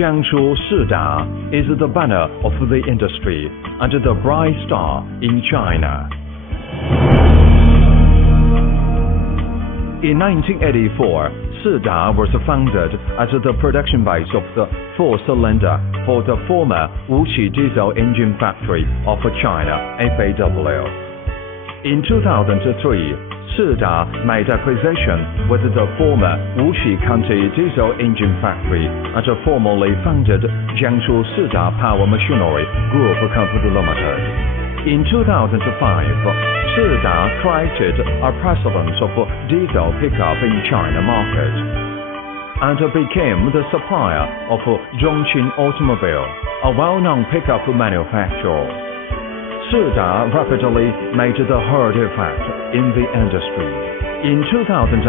Jiangsu Sida is the banner of the industry and the bright star in China. In 1984, Sida was founded as the production base of the four-cylinder for the former Wuxi diesel engine factory of China, FAW. In 2003, Sida made acquisition with the former Wuxi County diesel engine factory and formerly founded Jiangsu Sida Power Machinery Group Company Limited. In 2005, Sida created a precedent of diesel pickup in China market and became the supplier of Zhongqing Automobile, a well-known pickup manufacturer. Sida rapidly made the herd effect in the industry. In 2008,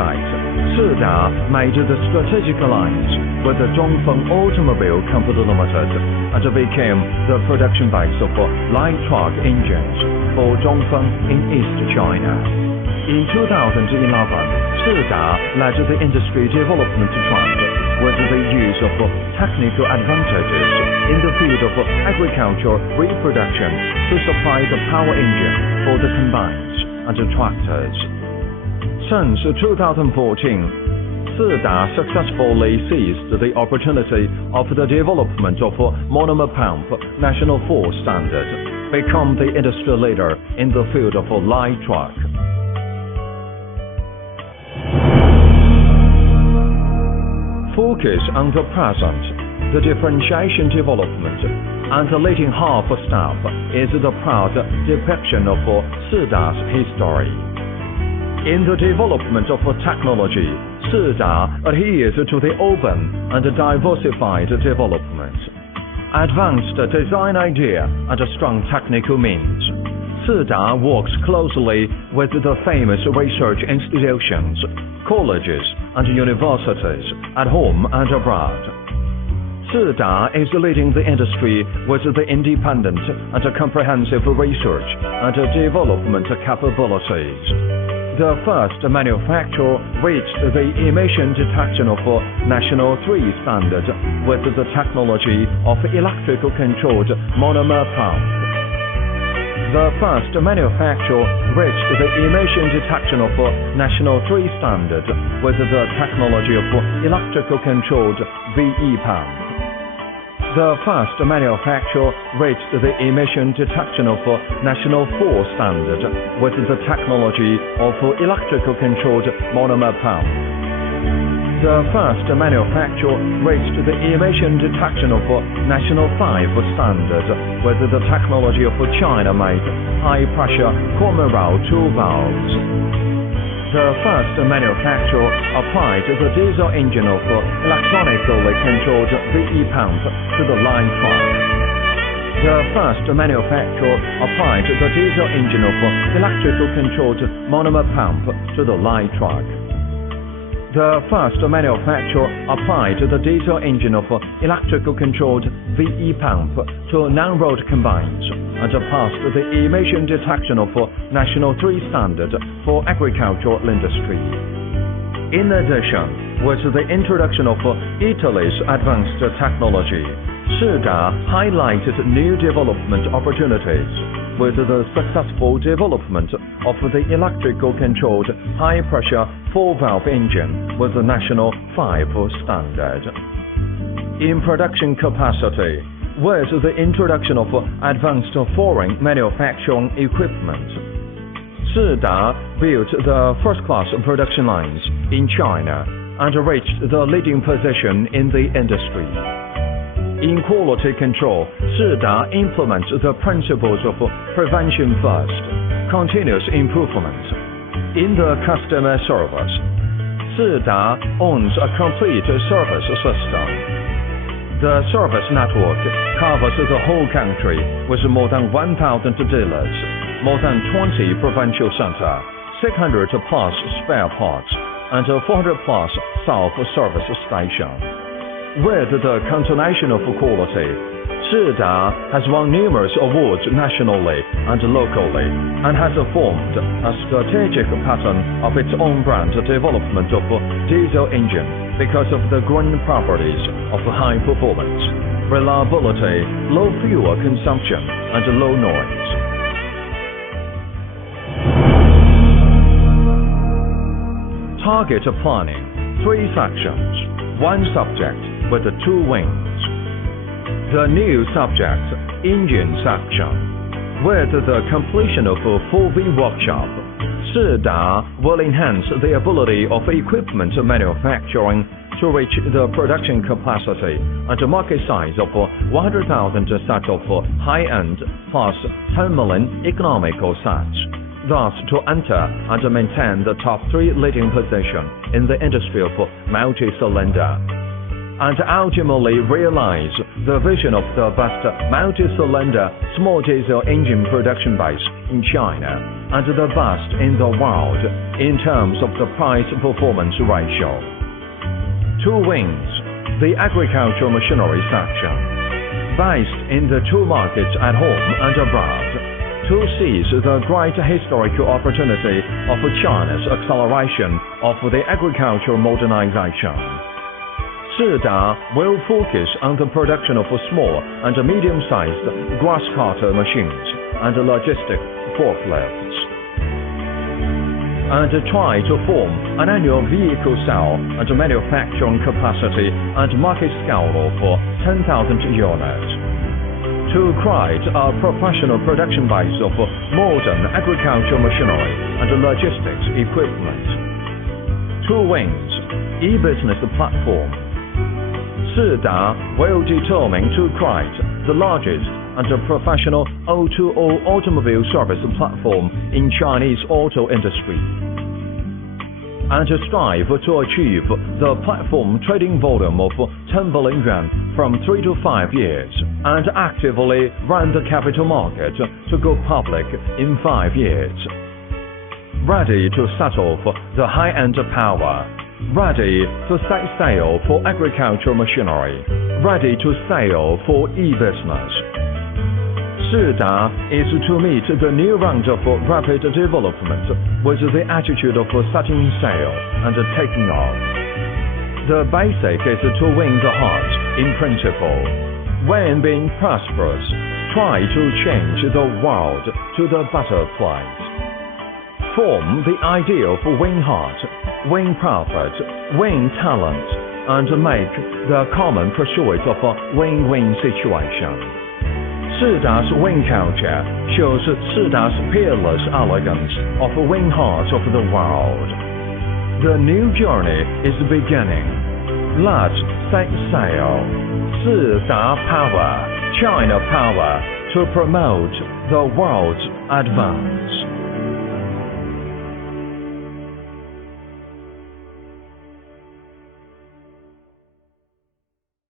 Sida made the strategic alliance with the Zhongfeng Automobile Company Limited and became the production base of light truck engines for Zhongfeng in East China. In 2011, Sida led the industry development trend with the use of technical advantages in the field of agriculture reproduction to supply the power engine for the combines and tractors. Since 2014, Sida successfully seized the opportunity of the development of monomer pump National 4 standard, become the industry leader in the field of light truck. Focus on the present, the differentiation development, and the leading half staff is the proud depiction of Sida's history. In the development of technology, Sida adheres to the open and diversified development. Advanced design idea and strong technical means, Sida works closely with the famous research institutions, colleges and universities at home and abroad. Sida is leading the industry with the independent and comprehensive research and development capabilities. The first manufacturer reached the emission detection of National 3 standard with the technology of electrical controlled monomer pump. The first manufacturer reached the emission detection of National 3 standard with the technology of electrical controlled VE pump. The first manufacturer reached the emission detection of National 4 standard with the technology of electrical controlled monomer pump. The first manufacturer reached the emission detection of National 5 standard with the technology of China-made high-pressure Comerau 2 valves. The first manufacturer applied the diesel engine of electronically controlled VE pump to the line truck. The first manufacturer applied the diesel engine of electrical controlled monomer pump to the light truck. The first manufacturer applied the diesel engine of electrical controlled VE pump to non-road combines and passed the emission detection of National 3 standard for agricultural industry. In addition, with the introduction of Italy's advanced technology, Sida highlighted new development opportunities with the successful development of the electrical controlled high-pressure 4-valve engine with the National 5 standard. In production capacity, with the introduction of advanced foreign manufacturing equipment, Sida built the first-class production lines in China and reached the leading position in the industry. In quality control, Sida implements the principles of prevention first, continuous improvement. In the customer service, Sida owns a complete service system. The service network covers the whole country with more than 1,000 dealers, more than 20 provincial centers, 600 plus spare parts, and 400 plus self-service stations. With the continuation of quality, Sida has won numerous awards nationally and locally and has formed a strategic pattern of its own brand development of diesel engine because of the green properties of high performance, reliability, low fuel consumption, and low noise. Target planning, 3 sections, 1 subject with 2 wings. The new subject, engine section. With the completion of a 4V workshop, Sida will enhance the ability of equipment manufacturing to reach the production capacity and market size of 100,000 sets of high-end plus 10 million economical sets, thus to enter and maintain the top 3 leading position in the industry of multi-cylinder, and ultimately realize the vision of the best multi-cylinder small diesel engine production base in China and the best in the world in terms of the price-performance ratio. 2 wings, the agricultural machinery section, based in the 2 markets at home and abroad, to seize the great historical opportunity of China's acceleration of the agricultural modernization. Sida will focus on the production of small and medium-sized grass cutter machines and logistic forklifts, and try to form an annual vehicle sale and manufacturing capacity and market scale of 10,000 units, to create a professional production base of modern agricultural machinery and logistics equipment. 2 wings, e-business platform. Sida will determine to create the largest and professional O2O automobile service platform in Chinese auto industry, and strive to achieve the platform trading volume of 10 billion yuan from 3 to 5 years, and actively run the capital market to go public in 5 years. Ready to settle for the high-end power. Ready to set sail for agricultural machinery. Ready to sail for e-business. Sida is to meet the new round of rapid development with the attitude of setting sail and taking off. The basic is to win the heart in principle. When being prosperous, try to change the world to the better place. Form the ideal for win heart, win profit, win talent, and make the common pursuit of a win-win situation. Sida's win culture shows Sida's peerless elegance of win heart of the world. The new journey is beginning. Let's set sail. Sida Power, China Power, to promote the world's advance.